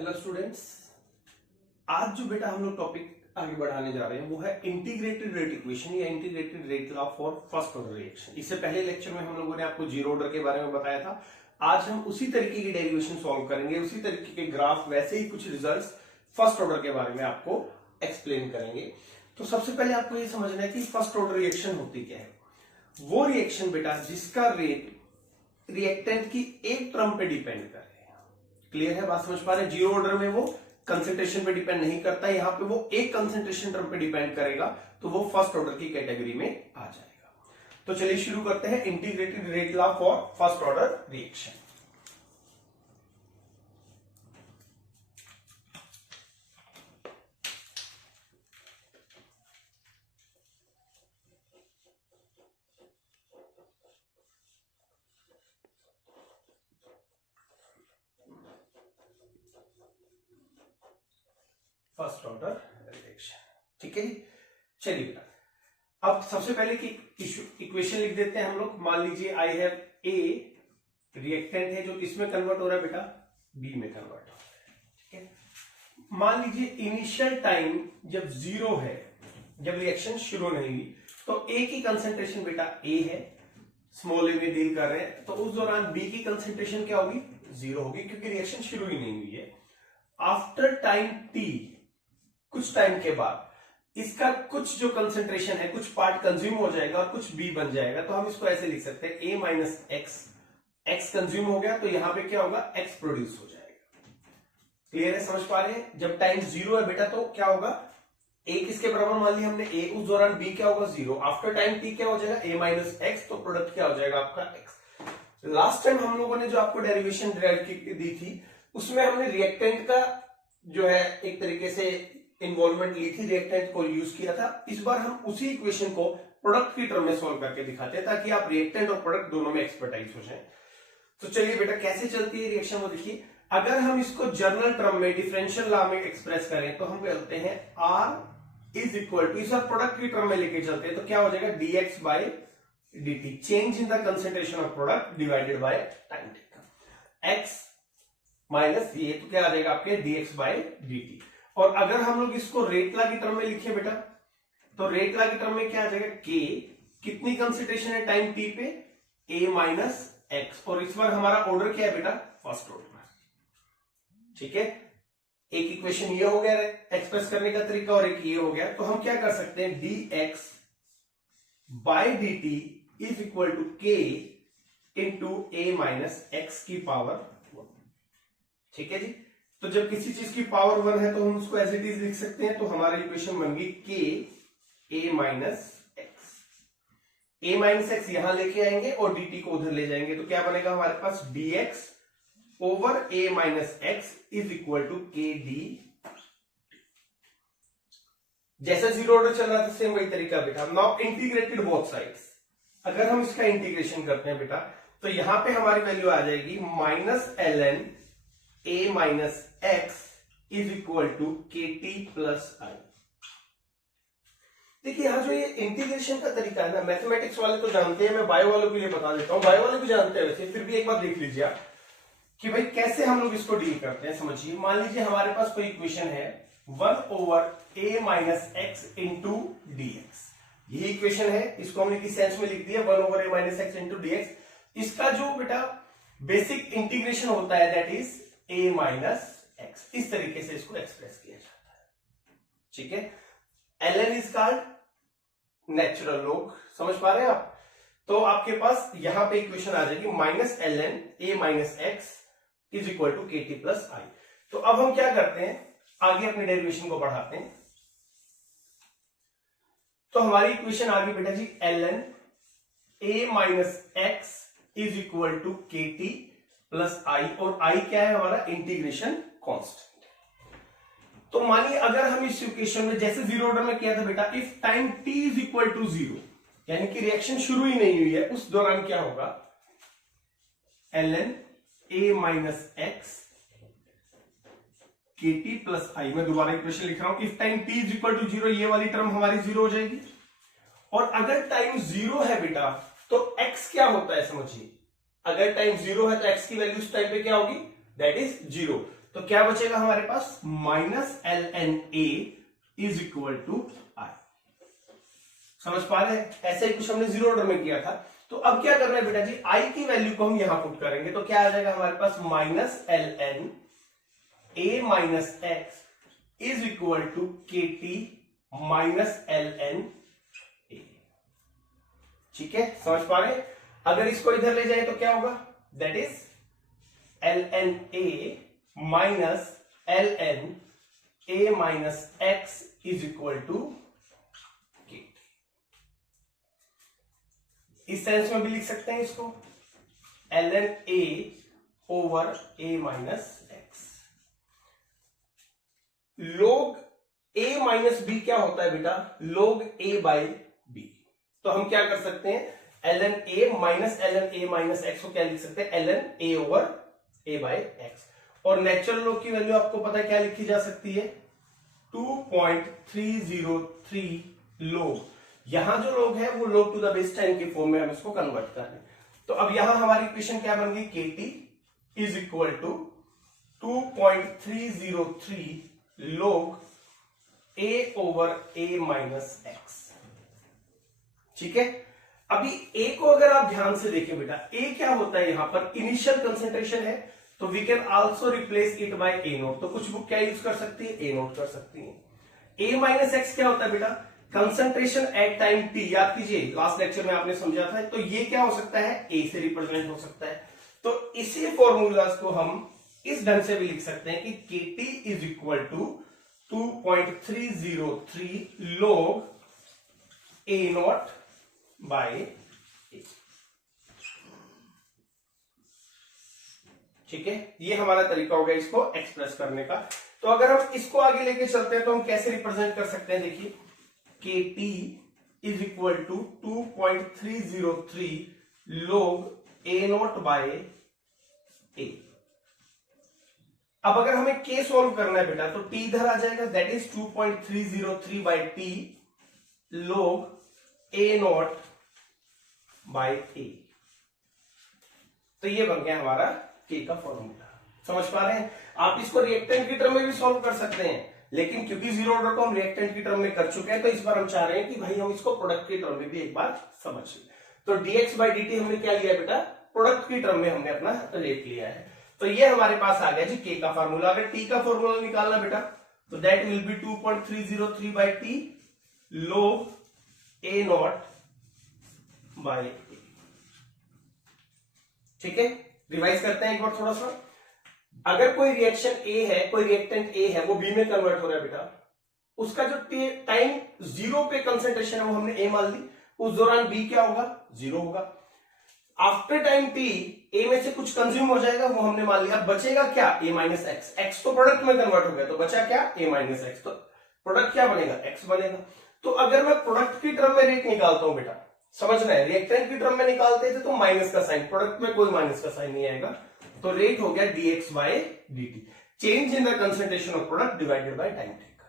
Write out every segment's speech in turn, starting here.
Hello students, आज जो बेटा हम लोग टॉपिक आगे बढ़ाने जा रहे हैं वो है इंटीग्रेटेड रेट इक्वेशन या integrated rate law for first order reaction. इससे पहले लेक्चर में हम लोगों ने आपको जीरो ऑर्डर के बारे में बताया था। आज हम उसी तरीके की डेरिवेशन सॉल्व करेंगे, उसी तरीके के ग्राफ, वैसे ही कुछ रिजल्ट्स फर्स्ट ऑर्डर के बारे में आपको एक्सप्लेन करेंगे। तो सबसे पहले आपको ये समझना है कि फर्स्ट ऑर्डर रिएक्शन होती क्या है। वो रिएक्शन बेटा जिसका रेट रिएक्टेंट की एक टर्म पे डिपेंड करे। क्लियर है, बात समझ पा रहे हैं। जीरो ऑर्डर में वो कंसेंट्रेशन पे डिपेंड नहीं करता, यहां पे वो एक कंसेंट्रेशन टर्म पे डिपेंड करेगा, तो वो फर्स्ट ऑर्डर की कैटेगरी में आ जाएगा। तो चलिए शुरू करते हैं integrated rate law for first order reaction. First order reaction, ठीक है। चलिए बेटा, अब सबसे पहले की इक्वेशन लिख देते हैं हम लोग। मान लीजिए आई हैव ए, रिएक्टेंट है जो किसमें कन्वर्ट हो रहा है बेटा, बी में कन्वर्ट हो रहा है, ठीक है। मान लीजिए इनिशियल टाइम जब जीरो है, जब रिएक्शन शुरू नहीं हुई, तो ए की कंसेंट्रेशन बेटा ए है, स्मॉल ए में डील कर रहे हैं, तो उस दौरान बी की कंसेंट्रेशन क्या होगी, जीरो होगी, क्योंकि रिएक्शन शुरू ही नहीं हुई है। आफ्टर टाइम टी, कुछ टाइम के बाद इसका कुछ जो कंसेंट्रेशन है, कुछ पार्ट कंज्यूम हो जाएगा और कुछ बी बन जाएगा। तो हम इसको ऐसे लिख सकते हैं ए माइनस एक्स, एक्स कंज्यूम हो गया तो यहां पे क्या होगा, एक्स प्रोड्यूस हो जाएगा। क्लियर है, समझ पा रहे हैं। जब टाइम जीरो है बेटा तो क्या होगा, ए किसके बराबर मान लिया हमने ए, उस दौरान बी क्या होगा, जीरो। आफ्टर टाइम टी क्या हो जाएगा, ए माइनस एक्स, तो प्रोडक्ट क्या हो जाएगा आपका एक्स। लास्ट टाइम हम लोगों ने जो आपको डेरिवेशन दी थी उसमें हमने रिएक्टेंट का जो है एक तरीके से इन्वॉल्वमेंट ली थी, रिएक्टेंट को यूज किया था। इस बार हम उसी इक्वेशन को प्रोडक्ट की टर्म में सॉल्व करके दिखाते हैं ताकि आप रिएक्टेंट और प्रोडक्ट दोनों में एक्सपर्टाइज हो जाए। तो चलिए बेटा, कैसे चलती है रिएक्शन वो देखिए। अगर हम इसको जनरल टर्म में डिफरेंशियल लॉ में एक्सप्रेस करें तो हम कहते हैं R इज इक्वल टू, इस बार प्रोडक्ट की टर्म में लेके चलते हैं तो क्या हो जाएगा, dx by dt, change in the concentration of product divided by time taken, x minus ये, तो क्या आ जाएगा आपके dx बाय dt। और अगर हम लोग इसको रेट लॉ की टर्म में लिखे बेटा, तो रेट लॉ की टर्म में क्या आ जाएगा, k, कितनी कंसेंट्रेशन है टाइम t पे, a माइनस एक्स, और इस बार हमारा ऑर्डर क्या है बेटा, फर्स्ट ऑर्डर, ठीक है। एक इक्वेशन ये हो गया एक्सप्रेस करने का तरीका और एक ये हो गया। तो हम क्या कर सकते हैं, dx by dt is equal to k into a minus x की पावर 1, ठीक है जी। तो जब किसी चीज की पावर 1 है तो हम उसको एज इट इज लिख सकते हैं, तो हमारी इक्वेशन बन गई k a minus x. a minus x यहां लेके आएंगे और dt को उधर ले जाएंगे, तो क्या बनेगा हमारे पास, dx over a minus x is equal to k d। जैसा जीरो ऑर्डर चल रहा था सेम वही तरीका बेटा। नाउ इंटीग्रेटेड बोथ साइड्स, अगर हम इसका इंटीग्रेशन करते हैं बेटा तो यहां पे हमारी वैल्यू आ जाएगी minus ln a minus x is equal to के टी प्लस आई। देखिए यहां जो ये इंटीग्रेशन का तरीका है ना, मैथमेटिक्स वाले तो जानते हैं, मैं बायो वालों के लिए बता देता हूं, बायो वाले भी जानते हैं वैसे, फिर भी एक बार देख लीजिए आप कि भाई कैसे हम लोग इसको डील करते हैं। समझिए, मान लीजिए हमारे पास कोई इक्वेशन है 1 over a minus x into D x, यही इक्वेशन है, इसको हमने किस सेंस में लिख दिया, 1 over a minus x into D x. इसका जो बेटा बेसिक इंटीग्रेशन होता है that is a minus x, इस तरीके से इसको एक्सप्रेस किया जाता है, ठीक है। ln is called natural log, समझ पा रहे हैं आप। तो आपके पास यहां पे इक्वेशन आ जाएगी minus ln a minus x is equal to के टी प्लस आई। तो अब हम क्या करते हैं, आगे अपने डेरिवेशन को बढ़ाते हैं। तो हमारी इक्वेशन आ गई बेटा जी ln a minus x is equal to के टी प्लस आई, और आई क्या है हमारा, इंटीग्रेशन कांस्टेंट। तो मानिए अगर हम इस इक्वेशन में जैसे जीरो ऑर्डर में किया था बेटा, if time t is equal to zero, यानी कि रिएक्शन शुरू ही नहीं हुई है, उस दौरान क्या होगा, ln a minus x k t plus I. मैं दोबारा इक्वेशन लिख रहा हूं, if time t is equal to zero, ये वाली टर्म हमारी जीरो हो जाएगी। और अगर टाइम जीरो है बेटा तो x क्या होता है समझिए, अगर टाइम जीरो है तो x की वैल्यू उस टाइम पे क्या होगी, दैट इज जीरो। तो क्या बचेगा हमारे पास, minus ln a is equal to I. समझ पा रहे हैं? ऐसे ही कुछ हमने जीरो ऑर्डर में किया था। तो अब क्या करना है बेटा जी, आई की वैल्यू को हम यहां पुट करेंगे, तो क्या आ जाएगा हमारे पास, minus ln a minus x is equal to के टी माइनस ln a। ठीक है, समझ पा रहे हैं? अगर इसको इधर ले जाए तो क्या होगा, that is ln a minus ln a minus x is equal to k. इस सेंस में भी लिख सकते हैं इसको, ln a over a minus x. log a minus b क्या होता है बेटा, log a बाई बी। तो हम क्या कर सकते हैं, ln a minus ln a minus x को क्या लिख सकते हैं, ln a over a by x. और नेचुरल लॉग की वैल्यू आपको पता है क्या लिखी जा सकती है, 2.303 log। यहां जो log है वो log टू द बेस 10 के फॉर्म में हम इसको कन्वर्ट कर रहे हैं। तो अब यहां हमारी इक्वेशन क्या बन गई, kt is equal to 2.303 log a over a minus x. ठीक है, अभी a को अगर आप ध्यान से देखें बेटा, a क्या होता है यहां पर, इनिशियल कंसेंट्रेशन है, तो we can also replace it by a naught. तो कुछ बुक क्या यूज कर सकती है, a नोट कर सकती है। a माइनस एक्स क्या होता है बेटा, कंसेंट्रेशन एट टाइम t। याद कीजिए लास्ट लेक्चर में आपने समझा था, तो ये क्या हो सकता है, a से रिप्रेजेंट हो सकता है। तो इसी फॉर्मूलाज को हम इस ढंग से भी लिख सकते हैं कि kt is equal to 2.303 log a naught by a। ठीक है, ये हमारा तरीका होगा इसको एक्सप्रेस करने का। तो अगर हम इसको आगे लेके चलते हैं तो हम कैसे रिप्रेजेंट कर सकते हैं, देखिए kt is equal to 2.303 log a naught by a। अब अगर हमें k सॉल्व करना है बेटा, तो t इधर आ जाएगा, that is 2.303 by t log a naught by a। तो ये बन गया हमारा k का फॉर्मूला। समझ पा रहे हैं? आप इसको रिएक्टेंट की टर्म में भी सॉल्व कर सकते हैं, लेकिन क्योंकि जीरो ऑर्डर को हम रिएक्टेंट की टर्म में कर चुके हैं, तो इस बार हम चाह रहे हैं कि भाई हम इसको प्रोडक्ट की टर्म में भी एक बार समझ लें। तो dx बाई dt हमने क्या लिया बेटा, प्रोडक्ट की टर्म में हमने अपना रेट लिया है। तो ये हमारे पास आ गया जी k का फॉर्मूला। अगर t का फॉर्मूला निकालना बेटा, तो that will be 2.303 by t log a naught by a। ठीक है, रिवाइज करते हैं एक बार थोड़ा सा। अगर कोई रिएक्शन A है, कोई रिएक्टेंट A है, वो B में कन्वर्ट हो रहा है बेटा, उसका जो टाइम जीरो पे कंसेंट्रेशन है वो हमने A मान ली, उस दौरान B क्या होगा, जीरो होगा। आफ्टर टाइम T A में से कुछ कंज्यूम हो जाएगा, वो हमने मान लिया। बचेगा क्या, A माइनस एक्स। एक्स तो प्रोडक्ट में कन्वर्ट हो गया, तो बचा क्या, A माइनस एक्स। तो प्रोडक्ट क्या बनेगा, X बनेगा। तो अगर मैं प्रोडक्ट की टर्म में रेट निकालता हूं बेटा, समझना है, रिएक्टेंट की टर्म में निकालते थे तो माइनस का साइन, प्रोडक्ट में कोई माइनस का साइन नहीं आएगा, तो रेट हो गया dx by dt, change in the concentration of product divided by time taken.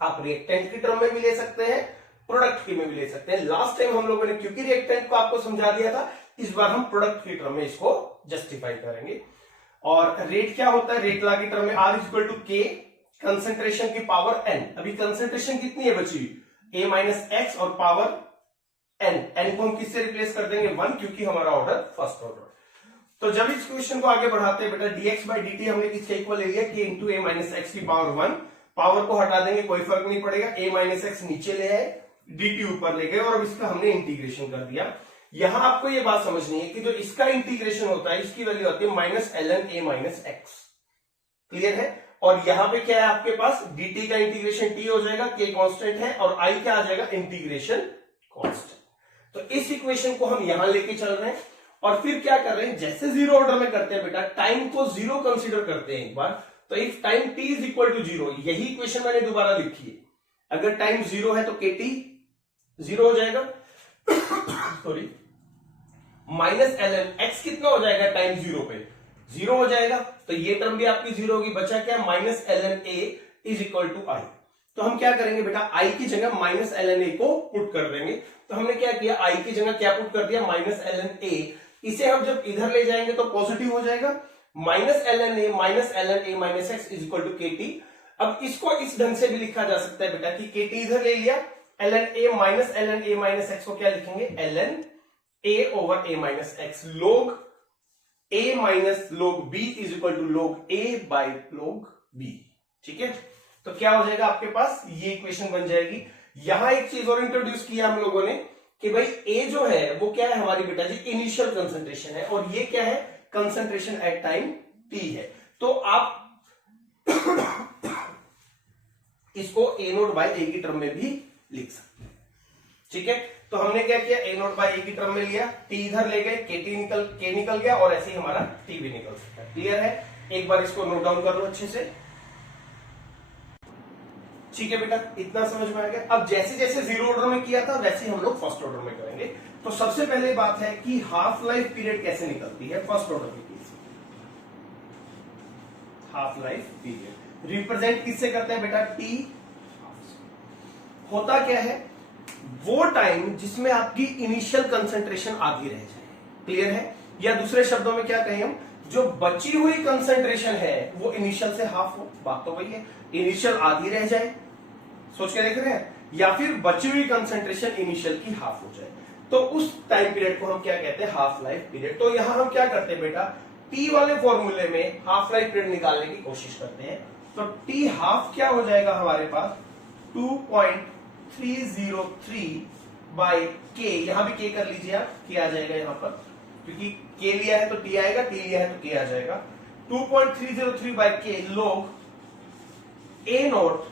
आप रिएक्टेंट की टर्म में भी ले सकते हैं, प्रोडक्ट की में भी ले सकते हैं। लास्ट टाइम हम लोगों ने क्योंकि रिएक्टेंट को आपको समझा दिया था, इस बार हम प्रोडक्ट की टर्म में इसको जस्टिफाई करेंगे। और रेट क्या होता है, रेट लॉ की टर्म में r equal to k, concentration की पावर n। अभी कंसेंट्रेशन कितनी है बची, a माइनस एक्स और पावर n को हम किससे रिप्लेस कर देंगे, 1, क्योंकि हमारा ऑर्डर फर्स्ट ऑर्डर। तो जब इस क्वेश्चन को आगे बढ़ाते हैं बेटा, dx बाई dt हमने किसके इक्वल ले लिया, k into a minus x की पावर 1। पावर को हटा देंगे, कोई फर्क नहीं पड़ेगा, a माइनस एक्स नीचे ले आए, dt ऊपर ले गए, और अब इसका हमने इंटीग्रेशन कर दिया। यहां आपको ये बात समझनी है कि जो इसका इंटीग्रेशन होता है, इसकी वैल्यू आती है minus ln a minus x. Clear है? और यहां पे क्या है आपके पास, dt का इंटीग्रेशन t हो जाएगा, k कांस्टेंट है, और i क्या आ जाएगा, इंटीग्रेशन कांस्टेंट। तो इस इक्वेशन को हम यहां लेके चल रहे हैं, और फिर क्या कर रहे हैं, जैसे जीरो ऑर्डर में करते हैं बेटा, टाइम को जीरो कंसीडर करते हैं एक बार। तो if time t is equal to zero, यही इक्वेशन मैंने दोबारा लिखी है। अगर टाइम जीरो है तो kt जीरो हो जाएगा, सॉरी, माइनस ln x कितना हो जाएगा टाइम जीरो पे, जीरो हो जाएगा। तो ये टर्म भी आपकी जीरो होगी, बचा क्या, minus ln a is equal to I. तो हम क्या करेंगे बेटा, i की जगह माइनस ln a को पुट कर देंगे। तो हमने क्या किया, i की जगह क्या पुट कर दिया, माइनस ln a। इसे हम जब इधर ले जाएंगे तो पॉजिटिव हो जाएगा, minus ln a minus ln a minus x is equal to kt। अब इसको इस ढंग से भी लिखा जा सकता है बेटा कि kt इधर ले लिया, ln a माइनस x को क्या लिखेंगे, ln a over a minus x, log a minus log b is equal to log a by log b। ठीक है, तो क्या हो जाएगा आपके पास, ये इक्वेशन बन जाएगी। यहां एक चीज और इंट्रोड्यूस किया हम लोगों ने कि भाई a जो है वो क्या है हमारी बेटा जी, इनिशियल कंसंट्रेशन है, और ये क्या है, कंसंट्रेशन एट टाइम t है। तो आप इसको a नोट बाई a की टर्म में भी लिख सकते हैं। ठीक है, तो हमने क्या किया, a नोट बाई a की टर्म में लिया, t इधर ले गए, k निकल गया, और ऐसे ही हमारा t भी निकल सकता है। क्लियर है, एक बार इसको नोट डाउन कर लो अच्छे से। ठीक है बेटा, इतना समझ में आ गया। अब जैसे जैसे जीरो ऑर्डर में किया था वैसे ही हम लोग फर्स्ट ऑर्डर में करेंगे। तो सबसे पहले बात है कि हाफ लाइफ पीरियड कैसे निकलती है फर्स्ट ऑर्डर की केस में। हाफ लाइफ पीरियड रिप्रेजेंट किससे करते हैं बेटा, टी। होता क्या है, वो टाइम जिसमें आपकी इनिशियल कंसंट्रेशन आधी रह जाए। क्लियर है, या दूसरे शब्दों में क्या कहें हम, जो बची हुई कंसंट्रेशन है वो इनिशियल से हाफ हो, बात तो वही है, इनिशियल आधी रह जाए, सोच के देख रहे हैं, या फिर बची हुई कंसंट्रेशन इनिशियल की हाफ हो जाए, तो उस टाइम पीरियड को हम क्या कहते हैं, हाफ लाइफ पीरियड। तो यहां हम क्या करते हैं बेटा, टी वाले फॉर्मूले में हाफ लाइफ पीरियड निकालने की कोशिश करते हैं। तो टी हाफ क्या हो जाएगा हमारे पास, 2.303 बाई के, यहां भी के कर लीजिए आप, के आ जाएगा यहां पर, क्योंकि के लिया है तो टी आएगा, टी लिया है तो के आ जाएगा। 2.303 बाई के लोग ए नोट,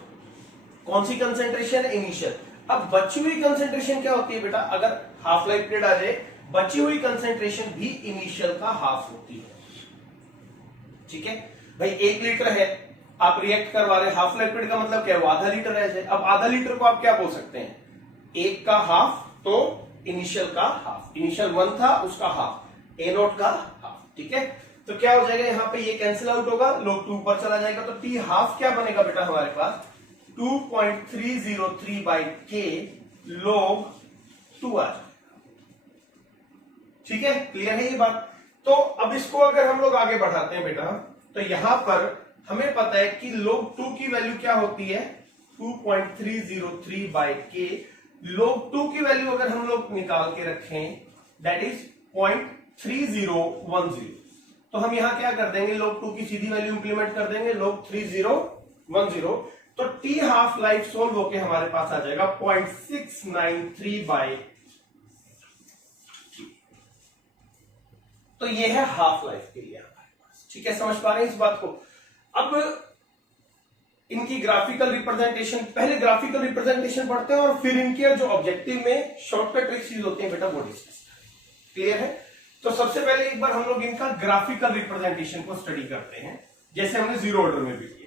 कौन सी कंसेंट्रेशन है, इनिशियल। अब बची हुई कंसेंट्रेशन क्या होती है बेटा, अगर हाफ लाइफ पीरियड आ जाए, बची हुई कंसेंट्रेशन भी इनिशियल का हाफ होती है। ठीक है भाई, 1 लीटर है, आप रिएक्ट करवा रहे हैं, हाफ लाइफ पीरियड का मतलब क्या है, वो आधा लीटर रह जाए। अब आधा लीटर को आप क्या बोल सकते हैं, 1 का हाफ, तो इनिशियल का हाफ, इनिशियल 1 था उसका हाफ, ए नोट का हाफ। ठीक है, तो क्या हो जाएगा, यहां पे ये कैंसिल आउट होगा, लोग 2 ऊपर चला जाएगा, तो टी हाफ क्या बनेगा बेटा हमारे पास, 2.303 बाई के log 2 आ जाएगा। ठीक है, क्लियर है ये बात। तो अब इसको अगर हम लोग आगे बढ़ाते हैं बेटा, तो यहां पर हमें पता है कि log 2 की वैल्यू क्या होती है, 2.303 बाई के log 2 की वैल्यू अगर हम लोग निकाल के रखें, दैट इज 0.3010, तो हम यहां क्या कर देंगे, log 2 की सीधी वैल्यू इंप्लीमेंट कर देंगे, log 3010, तो टी हाफ लाइफ सोल्व होके हमारे पास आ जाएगा 0.693 बाई। तो ये है हाफ लाइफ के लिए हमारे पास। ठीक है, समझ पा रहे हैं इस बात को। अब इनकी ग्राफिकल रिप्रेजेंटेशन, पहले ग्राफिकल रिप्रेजेंटेशन पढ़ते हैं और फिर इनके जो ऑब्जेक्टिव में शॉर्टकट ट्रिक्स यूज होते हैं बेटा वो डिस्कस। क्लियर है, तो सबसे पहले एक बार हम लोग इनका ग्राफिकल रिप्रेजेंटेशन को स्टडी करते हैं, जैसे हमने जीरो ऑर्डर में भी किया।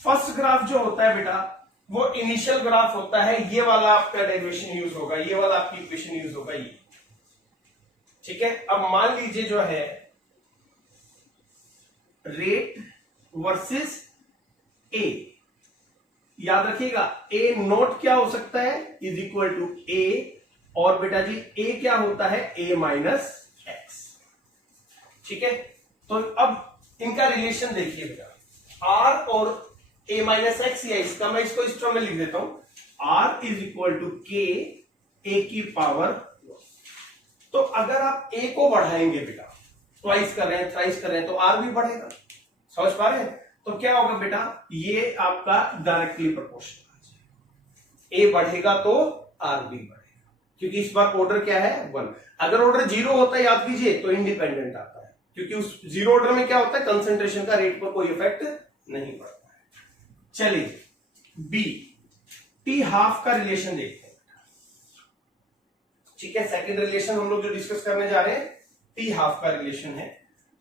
फर्स्ट ग्राफ जो होता है बेटा वो इनिशियल ग्राफ होता है, ये वाला आपका डेरिवेशन यूज होगा, ये वाला आपकी इक्वेशन यूज होगा ये। ठीक है, अब मान लीजिए जो है रेट वर्सेस ए, याद रखिएगा ए नोट क्या हो सकता है, इज इक्वल टू ए, और बेटा जी ए क्या होता है, ए माइनस एक्स। ठीक है, तो अब इनका रिलेशन देखिए बेटा, आर और ए माइनस एक्स, या इसका मैं इसको इस टर्म में लिख देता हूं, आर इज इक्वल टू के ए की पावर। तो अगर आप ए को बढ़ाएंगे बेटा, ट्वाइस कर रहे हैं, थ्राइस कर रहे हैं, तो आर भी बढ़ेगा, समझ पा रहे हैं। तो क्या होगा बेटा, ये आपका डायरेक्टली प्रोपोर्शनल, ए बढ़ेगा तो आर भी बढ़ेगा, क्योंकि इस बार ऑर्डर क्या है 1। अगर ऑर्डर 0 होता है याद कीजिए तो इंडिपेंडेंट आता है, क्योंकि उस जीरो ऑर्डर में क्या होता है, कंसेंट्रेशन का रेट पर कोई इफेक्ट नहीं पड़ता है। चलिए बी, टी हाफ का रिलेशन देखते हैं। ठीक है, सेकंड रिलेशन हम लोग जो डिस्कस करने जा रहे हैं टी हाफ का रिलेशन है।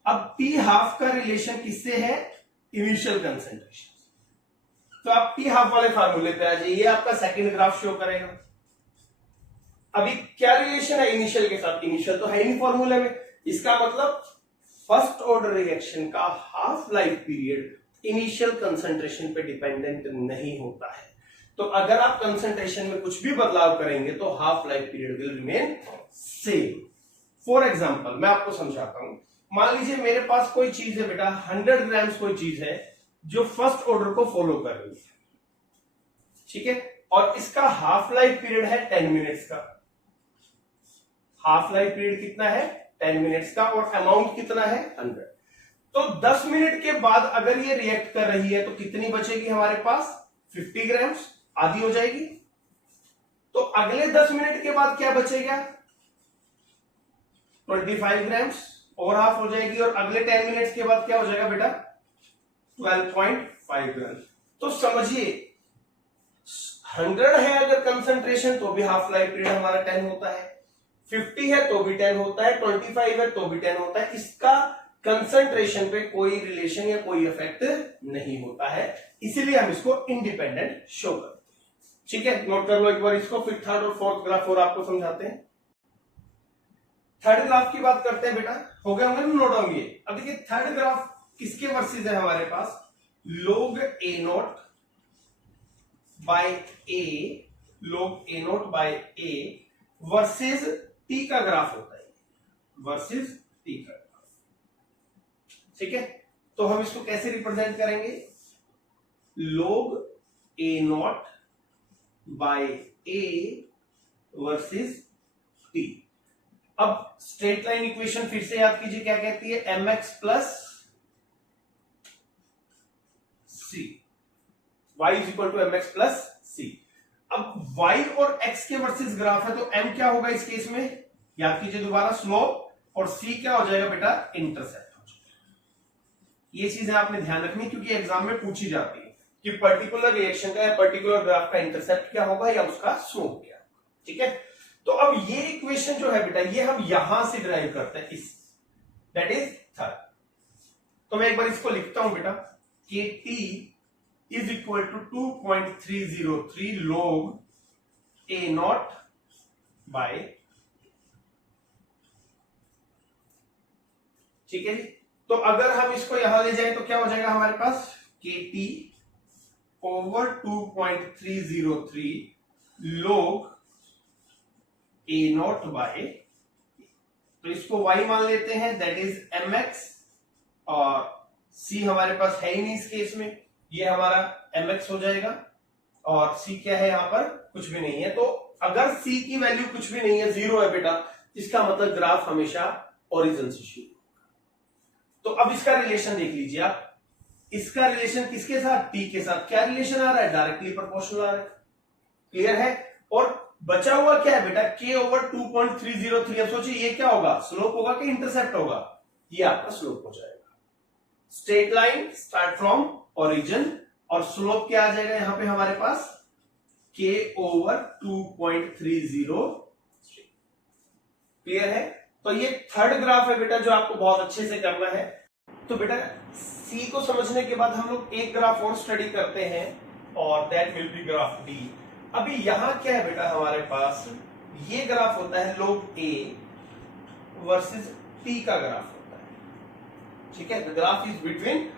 अब टी हाफ का रिलेशन किससे है, इनिशियल कंसेंट्रेशन। तो आप टी हाफ वाले फार्मूले पे आ जाइए, ये आपका सेकंड ग्राफ शो करेगा। अभी क्या रिलेशन है इनिशियल के साथ, इनिशियल तो है नहीं फॉर्मूले में, इसका मतलब फर्स्ट ऑर्डर रिएक्शन का half life period initial concentration पे डिपेंडेंट नहीं होता है। तो अगर आप कंसंट्रेशन में कुछ भी बदलाव करेंगे तो half life period will remain same. For example मैं आपको समझाता हूं, मान लीजिए मेरे पास कोई चीज है बेटा, 100 ग्राम्स कोई चीज है जो फर्स्ट ऑर्डर को फॉलो कर रही है, ठीक है, और इसका हाफ लाइफ पीरियड है 10 मिनट्स का। हाफ लाइफ पीरियड कितना है? 10 मिनट्स का, और अमाउंट कितना है? 100। तो 10 मिनट के बाद अगर ये रिएक्ट कर रही है तो कितनी बचेगी हमारे पास? 50 ग्राम्स, आधी हो जाएगी। तो अगले 10 मिनट के बाद क्या बचेगा? 25 ग्राम्स, और हाफ हो जाएगी। और अगले 10 मिनट्स के बाद क्या हो जाएगा बेटा? 12.5 ग्राम। तो समझिए 100 है अगर कंसंट्रेशन तो भी हाफ लाइफ पीरियड हमारा 10 होता है, 50 है तो भी 10 होता है, 25 है तो भी 10 होता है। इसका कंसंट्रेशन पे कोई रिलेशन या कोई इफेक्ट नहीं होता है, इसीलिए हम इसको इंडिपेंडेंट शो करते हैं। ठीक है, नोट कर लो एक बार इसको, फिर थर्ड और फोर्थ ग्राफ और आपको समझाते हैं। थर्ड ग्राफ की बात करते हैं बेटा, हो गया होंगे नोट होंगे। अब देखिए थर्ड ग्राफ किसके वर्सेस है हमारे पास? log A0 by A, log A0 by A versus T का ग्राफ होता है, वर्सेस T का ग्राफ। ठीक है, तो हम इसको कैसे रिप्रेजेंट करेंगे? log A0 by A versus T। अब स्ट्रेट लाइन इक्वेशन फिर से याद कीजिए, क्या कहती है? mx plus c, y is equal to mx plus c। अब y और x के वर्सेस ग्राफ है, तो m क्या होगा इस केस में? याद कीजिए दोबारा, स्लोप, और c क्या हो जाएगा बेटा? इंटरसेप्ट हो जाएगा। ये चीजें आपने ध्यान रखनी, क्योंकि एग्जाम में पूछी जाती है कि पर्टिकुलर रिएक्शन का या पर्टिकुलर ग्राफ का इंटरसेप्ट क्या होगा या उसका स्लोप क्या होगा। ठीक है, तो अब ये इक्वेशन जो है बेटा, ये हम यहां से डिराइव करते हैं, इस दैट इज थर्ड। तो मैं एक बार इसको लिखता हूं बेटा, कि T is equal to 2.303 log A0 by, ठीक है जी। तो अगर हम इसको यहां ले जाएं तो क्या हो जाएगा हमारे पास? KT over 2.303 log A0 by, तो इसको y मान लेते हैं, दैट इज mx, और c हमारे पास है ही नहीं इस केस में, ये हमारा mx हो जाएगा, और c क्या है यहां पर? कुछ भी नहीं है। तो अगर c की वैल्यू कुछ भी नहीं है, 0 है बेटा, इसका मतलब ग्राफ हमेशा ओरिजिन से शुरू। तो अब इसका रिलेशन देख लीजिए आप, इसका रिलेशन किसके साथ? t के साथ। क्या रिलेशन आ रहा है? डायरेक्टली प्रोपोर्शनल आ रहा है। क्लियर है? और बचा हुआ क्या है बेटा? k over 2.303। अब सोचिए ये क्या होगा? स्लोप होगा कि इंटरसेप्ट होगा? ये आपका स्लोप हो जाएगा। Straight line start from origin, और स्लोप क्या आ जाएगा यहां पे हमारे पास? k over 2.30। क्लियर है? तो ये थर्ड ग्राफ है बेटा, जो आपको बहुत अच्छे से करना है। तो बेटा C को समझने के बाद हम लोग एक ग्राफ और स्टडी करते हैं, और that will B graph D। अभी यहां क्या है बेटा हमारे पास? ये ग्राफ होता है log A वर्सेस T का ग्राफ होता है। ठीक है, the graph is between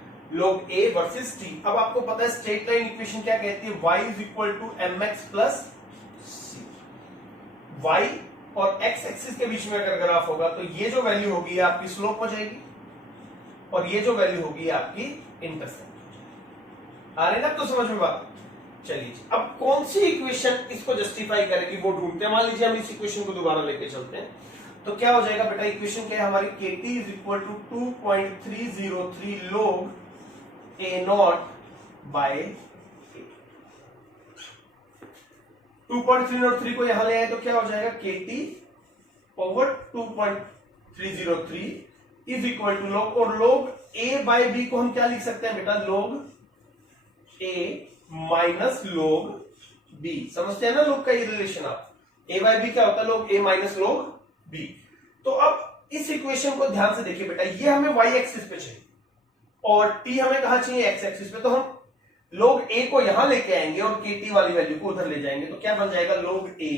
log A versus T। अब आपको पता है स्ट्रेट लाइन इक्वेशन क्या कहती है? y is equal to mx plus c। y और x एक्सिस के बीच में अगर ग्राफ होगा तो ये जो वैल्यू होगी ये आपकी स्लोप हो जाएगी, और ये जो वैल्यू होगी ये आपकी इंटरसेप्ट हो जाएगी। आ रही ना? तो समझ में बात? चलिए, अब कौन सी इक्वेशन इसको जस्टिफाई करेगी वो ढूंढते हैं। मान लीजिए हम इस इक्वेशन को दोबारा लेके चलते हैं, तो क्या हो जाएगा बेटा? इक्वेशन क्या है हमारी? KT is equal to 2.303 log A0 by 2.303 को यहां ले आए तो क्या हो जाएगा? KT over 2.303 is equal to log, और log A बाय B को हम क्या लिख सकते हैं बेटा? log A minus log B। समझते हैं ना log का ये रिलेशन? आप A बाय B क्या होता है? log A minus log B। तो अब इस इक्वेशन को ध्यान से देखिए बेटा, ये हमें y एक्सिस पे चाहिए और t हमें कहां चाहिए? x एक्सिस पे। तो हम log A को यहां लेके आएंगे और KT वाली वैल्यू को उधर ले जाएंगे, तो क्या बन जाएगा? log A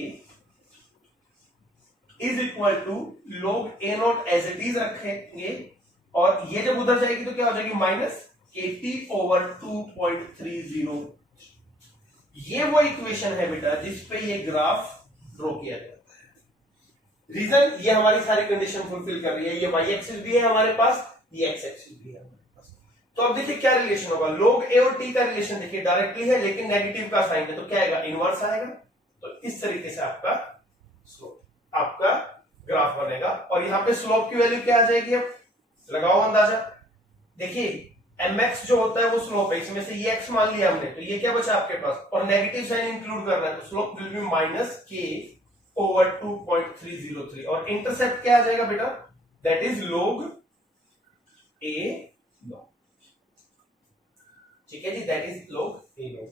is equal to log A0 as it is रखेंगे, और ये जब उधर जाएगी तो क्या हो जाएगी? Minus KT over 2.30। ये वो इक्वेशन है बेटा जिसपे ये ग्राफ ड्रॉ किया जाता है। रीजन ये हमारी सारी कंडीशन फुलफिल कर रही है, ये वाई एक्सिस भी है हमारे पास, ये एक्स एक्सिस भी है हमारे पास। तो अब देखिए क्या रिलेशन होगा, log a और t का रिलेशन देखिए डायरेक्टली है लेकिन नेगेटिव का साइन है, तो क्या आएगा, इनवर्स आएगा। तो इस तरीके से आपका स्लोप, आपका ग्राफ बनेगा। और यहाँ पे स्लोप की वैल्यू क्या आ जाएगी, अब लगाओ अंदाजा। देखिए mx जो होता है वो स्लोप है, इसमें से ये x मान लिया हमने, तो ये क्या बचा आपके पास, और नेगेटिव साइन इंक्लूड करना है, तो slope will be minus k over 2.303। और इंटरसेप्ट क्या आ जाएगा बेटा, that is log a log, ठीक है जी, that is log a log।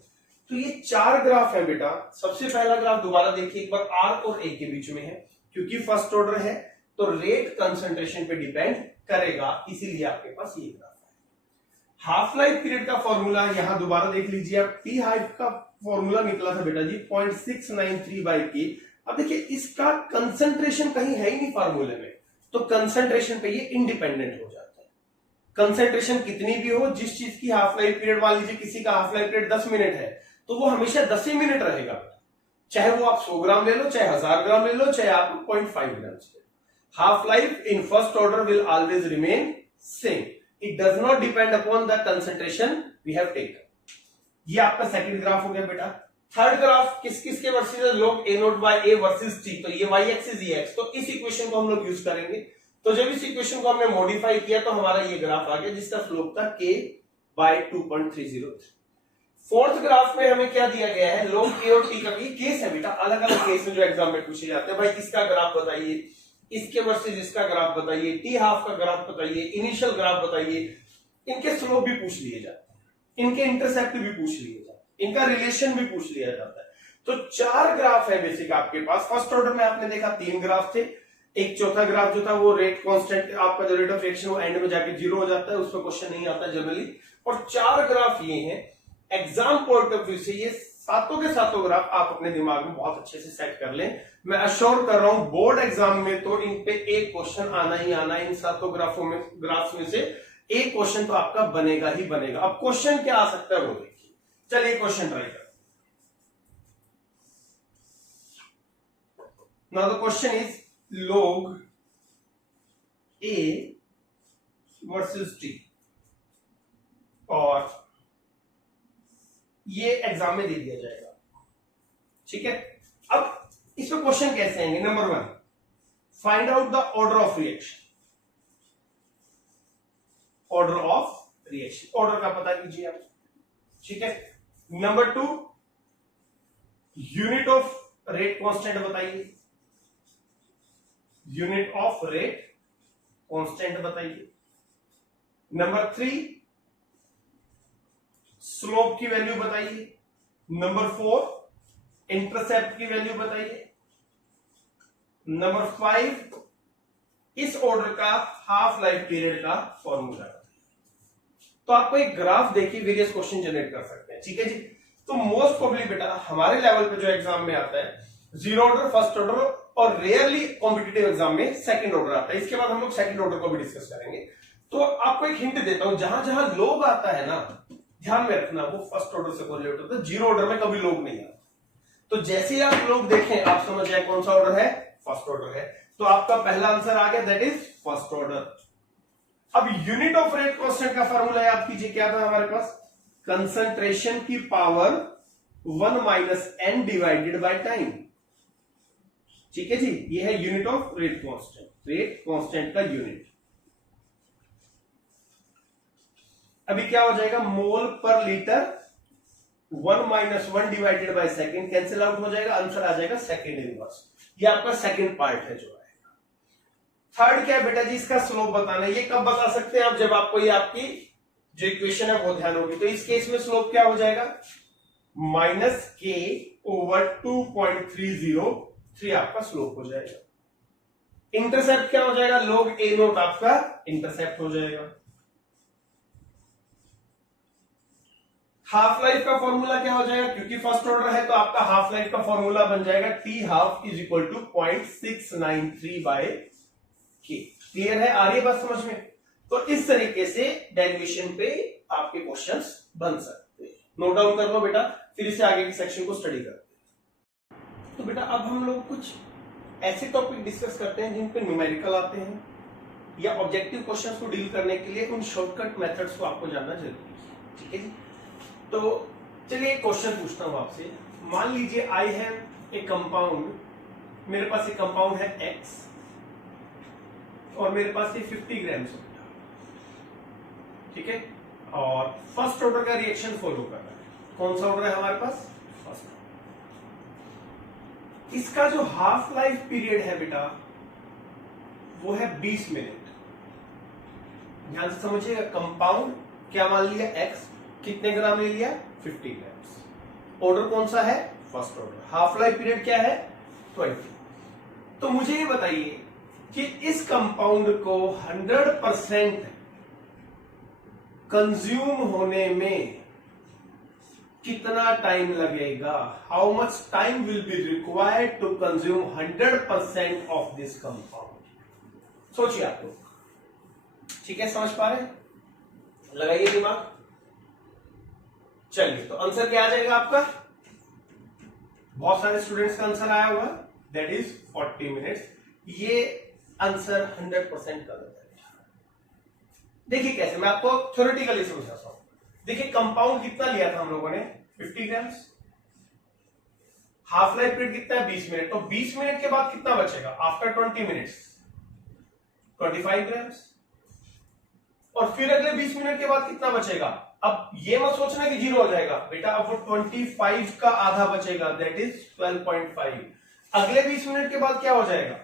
तो ये 4 ग्राफ है बेटा। सबसे पहला ग्राफ दोबारा देखिए एक बार, r और a के बीच में है, क्योंकि फर्स्ट ऑर्डर है तो रेट कंसंट्रेशन पे डिपेंड करेगा, इसीलिए आपके पास ये ग्राफ है। हाफ लाइफ पीरियड का फॉर्मूला यहां दोबारा देख लीजिए आप, टी हाइफ का फॉर्मूला निकला था बेटा जी 0.693/k। अब देखिए इसका कंसंट्रेशन कहीं है ही नहीं फॉर्मूले में, तो कंसंट्रेशन पे ये इंडिपेंडेंट हो जाता है। कंसंट्रेशन कितनी भी हो, जिस चीज की हाफ लाइफ पीरियड, मान लीजिए किसी का हाफ लाइफ पीरियड 10 मिनट है तो वो हमेशा 10 ही मिनट रहेगा, चाहे वो आप 100 ग्राम ले लो, चाहे 1000 ग्राम ले लो, चाहे आप 0.5 ग्राम ले लो। Half life in first order will always remain same, it does not depend upon the concentration we have taken. ये आपका सेकंड ग्राफ हो गया बेटा। थर्ड ग्राफ किस किस के वर्सेस है, log a naught by a versus t, तो ये y एक्सिस ये x, तो इस इक्वेशन को हम लोग यूज करेंगे। तो जब इस इक्वेशन को हमने मॉडिफाई किया तो हमारा ये ग्राफ आ गया जिसका स्लोप था k बाय 2.303। फोर्थ ग्राफ में हमें क्या दिया गया है, log a और t का, ये केस है बेटा, अलग अलग केस में जो एग्जाम में पूछे जाते हैं। भाई इसका ग्राफ बताइए, इसके वर्सेस इसका ग्राफ बताइए, टी हाफ का ग्राफ बताइए, इनिशियल ग्राफ बताइए। इनके स्लोप भी पूछ लिए जाते हैं, इनके इंटरसेप्ट भी पूछ लिए जाते हैं, इनका रिलेशन भी पूछ लिया जाता है। तो 4 ग्राफ है बेसिक आपके पास। फर्स्ट ऑर्डर में आपने देखा 3 ग्राफ थे, एक चौथा ग्राफ जो था वो रेट कांस्टेंट, आपका जो रेट ऑफ रिएक्शन वो एंड में जाके 0 हो जाता है, उस पर क्वेश्चन नहीं आता जनरली। और 4 ग्राफ ये हैं। एग्जाम पॉइंट ऑफ व्यू से ये सातों के सातों ग्राफ आप अपने दिमाग में बहुत अच्छे से सेट कर लें। मैं अश्योर कर रहा हूं बोर्ड एग्जाम में तो इन पे एक क्वेश्चन आना ही आना है, इन सातों ग्राफ्स में से एक क्वेश्चन तो आपका बनेगा ही बनेगा। अब क्वेश्चन क्या आ सकता है वो देखिए, चलिए क्वेश्चन ट्राई कर। Now the question is log a versus t, और ये एग्जाम में दे दिया जाएगा, ठीक है। अब इसमें क्वेश्चन कैसे आएंगे, number 1 find out the order of reaction, order of reaction, order का पता कीजिए आप, ठीक है। Number 2 unit of rate constant बताइए, यूनिट ऑफ रेट कांस्टेंट बताइए। नंबर 3 स्लोप की वैल्यू बताइए। नंबर 4 इंटरसेप्ट की वैल्यू बताइए। नंबर 5 इस ऑर्डर का हाफ लाइफ पीरियड का फॉर्मूला बताइए। तो आपको एक ग्राफ देखिए वेरियस क्वेश्चन जनरेट कर सकते हैं, ठीक है जी। तो मोस्ट प्रोबेबली बेटा हमारे लेवल पे जो एग्जाम में आता है 0 ऑर्डर, फर्स्ट ऑर्डर, और रेयरली कॉम्पिटिटिव एग्जाम में सेकंड ऑर्डर आता है। इसके बाद हम लोग सेकंड ऑर्डर को भी डिस्कस करेंगे। तो आपको एक हिंट देता हूं, जहां जहां लोग आता है ना, ध्यान में रखना वो फर्स्ट ऑर्डर से कोरिलेट होता है, 0 ऑर्डर में कभी लोग नहीं आता। तो जैसे ही आप लोग देखें आप समझ जाए कौन सा ऑर्डर है, फर्स्ट ऑर्डर है। तो आपका पहला आंसर आ गया, दैट इज फर्स्ट ऑर्डर। अब यूनिट ऑफ रेट कांस्टेंट का फॉर्मूला याद कीजिए, क्या था हमारे पास, कंसंट्रेशन की power 1 minus n divided by time, ठीक है जी। ये है unit of rate constant, rate constant का यूनिट। अभी क्या हो जाएगा, मोल पर litre 1 minus 1 divided by second, cancel out हो जाएगा, आंसर आ जाएगा सेकेंड इनवर्स। ये आपका सेकेंड पार्ट है जो आएगा। थर्ड क्या है बेटा जी, इसका स्लोप बताना है। ये कब बता सकते हैं आप, जब आपको ये आपकी जो इक्वेशन है वो ध्यान होगी। तो इस केस में स्लोप क्या हो जाएगा, माइनस k ओवर 2.303 आपका स्लोप हो जाएगा। इंटरसेप्ट क्या हो जाएगा, log a नोट आपका इंटरसेप्ट हो जाएगा। हाफ लाइफ का फॉर्मूला क्या हो जाएगा, क्योंकि फर्स्ट ऑर्डर है तो आपका हाफ लाइफ का फॉर्मूला बन जाएगा t half is equal to 0.693/k। Clear है, आ रही है बात समझ में। तो इस तरीके से डेरिवेशन पे आपके क्वेश्चंस बन सकते हैं। नोट डाउन कर लो बेटा, फिर इससे आगे के सेक्शन को स्टडी करते हैं। तो बेटा अब हम लोग कुछ ऐसे टॉपिक डिस्कस करते हैं जिन पे न्यूमेरिकल आते हैं या ऑब्जेक्टिव क्वेश्चंस को डील करने के लिए उन शॉर्टकट मेथड्स को आपको जानना जरूरी है। ठीक है जी। तो चलिए एक क्वेश्चन पूछता हूं आपसे। मान लीजिए आई हैव ए कंपाउंड, मेरे पास एक कंपाउंड है X और मेरे पास ये 50 ग्राम्स होता है। ठीक है, और फर्स्ट ऑर्डर का रिएक्शन फॉलो कर रहा है। कौन सा ऑर्डर है हमारे पास? फर्स्ट। इसका जो हाफ लाइफ पीरियड है बेटा वो है 20 मिनट। ध्यान से समझिएगा, कंपाउंड क्या मान लिया X, कितने ग्राम ले लिया? 50 ग्राम्स। ऑर्डर कौन सा है? First order. Half life period क्या है? 20। तो मुझे ये बताइए कि इस कंपाउंड को 100% कंज्यूम होने में कितना टाइम लगेगा? How much time will be required to consume 100% of this compound? सोचिए आप लोग। ठीक है, समझ पा रहे हैं? लगाइए दिमाग। चलिए, तो आंसर क्या आ जाएगा आपका? बहुत सारे स्टूडेंट्स का आंसर आया हुआ, दैट इज 40 मिनट्स। ये आंसर 100% गलत है। देखिए कैसे, मैं आपको थ्योरेटिकली समझाता हूं। देखिए कंपाउंड कितना लिया था हम लोगों ने? 50 ग्राम्स। हाफ लाइफ पीरियड कितना है? 20 मिनट। तो 20 मिनट के बाद कितना बचेगा? After 20 minutes 25 grams. और फिर अगले 20 मिनट के बाद कितना बचेगा? अब ये मत सोचना कि 0 हो जाएगा बेटा, अब वो 25 का आधा बचेगा, दैट इज 12.5। अगले 20 मिनट के बाद क्या हो जाएगा?